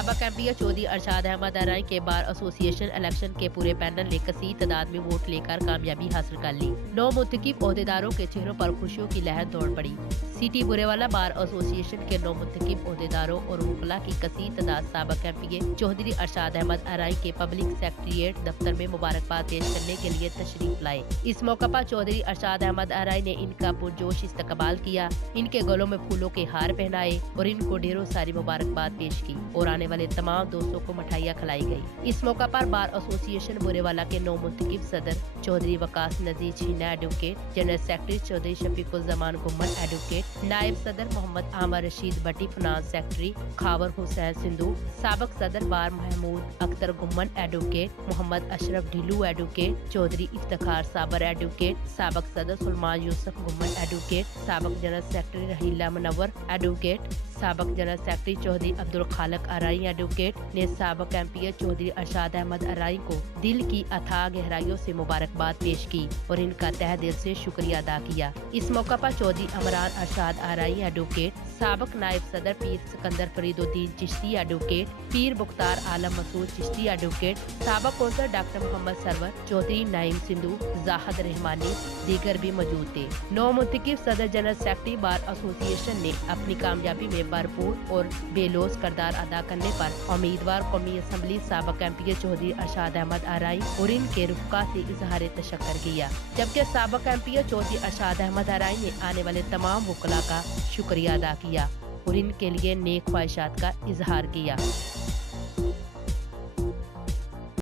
سابق M P Chaudhry Irshad Ahmad Arain کے بار ایسوسی ایشن الیکشن کے پورے پینل نے کثیر تعداد میں ووٹ لے کر کامیابی حاصل کر لی۔ 9 منتخب عہدیداروں کے چہروں پر خوشیوں کی لہر دوڑ پڑی۔ سٹی برے والا بار ایسوسی ایشن کے 9 منتخب عہدیداروں اور وکلاء کی کثیر تعداد سابق ایم پی چودھری ارشاد احمد ارائیں کے پبلک سیکریٹریٹ دفتر میں مبارکباد پیش کرنے کے لیے تشریف لائے۔ اس موقع پر چودھری ارشاد احمد ارائیں نے ان کا پرجوش استقبال کیا، ان کے گلوں میں پھولوں کے ہار پہنائے اور ان کو ڈھیروں ساری مبارکباد پیش کی اور آنے والے تمام دوستوں کو مٹھائیاں کھلائی گئی۔ اس موقع پر بار ایسوسی ایشن برے والا کے 9 منتخب صدر Chaudhry Waqas Nazir Cheema advocate, general secretary Chaudhry Shafiq Uzzaman Gumman advocate, نائب صدر محمد عامر رشید بٹی فنانس سیکرٹری، خاور حسین سندھو، سابق صدر bar Mahmood Akhtar Gumman advocate, Muhammad Ashraf Dhillo advocate, Chaudhry Iftikhar Sabir advocate, سابق صدر سلمان یوسف گمن ایڈوکیٹ، سابق general secretary Raheela Munawar advocate, سابق general secretary Chaudhry Abdul Khaliq Arain advocate نے سابق ایم پی چودھری ارشاد احمد ارائیں کو دل کی اتھاہ گہرائیوں سے مبارکباد پیش کی اور ان کا تہ دل سے شکریہ ادا کیا۔ اس موقع پر چودھری عمران ارشاد ارائیں ایڈوکیٹ، سابق نائب صدر پیر سکندر فرید الدین چشتی ایڈوکیٹ، پیر بختار عالم مسعود چشتی ایڈوکیٹ، سابق کونسلر ڈاکٹر محمد سرور، چودھری نعیم سندھو، زاہد رحمانی دیگر بھی موجود تھے۔ 9 منتخب صدر جنرل سیکرٹری بار ایسوسی ایشن نے اپنی کامیابی میں بھرپور اور بے لوث کردار ادا کرنے پر امیدوار قومی اسمبلی سابق ایم پی چودھری ارشاد احمد ارائیں اور ان کے رفقا سے اظہار تشکر کیا، جبکہ سابق ایم پی چودھری ارشاد احمد ارائیں نے آنے والے تمام وکلاء کا شکریہ ادا کیا اور ان کے لیے نیک خواہشات کا اظہار کیا۔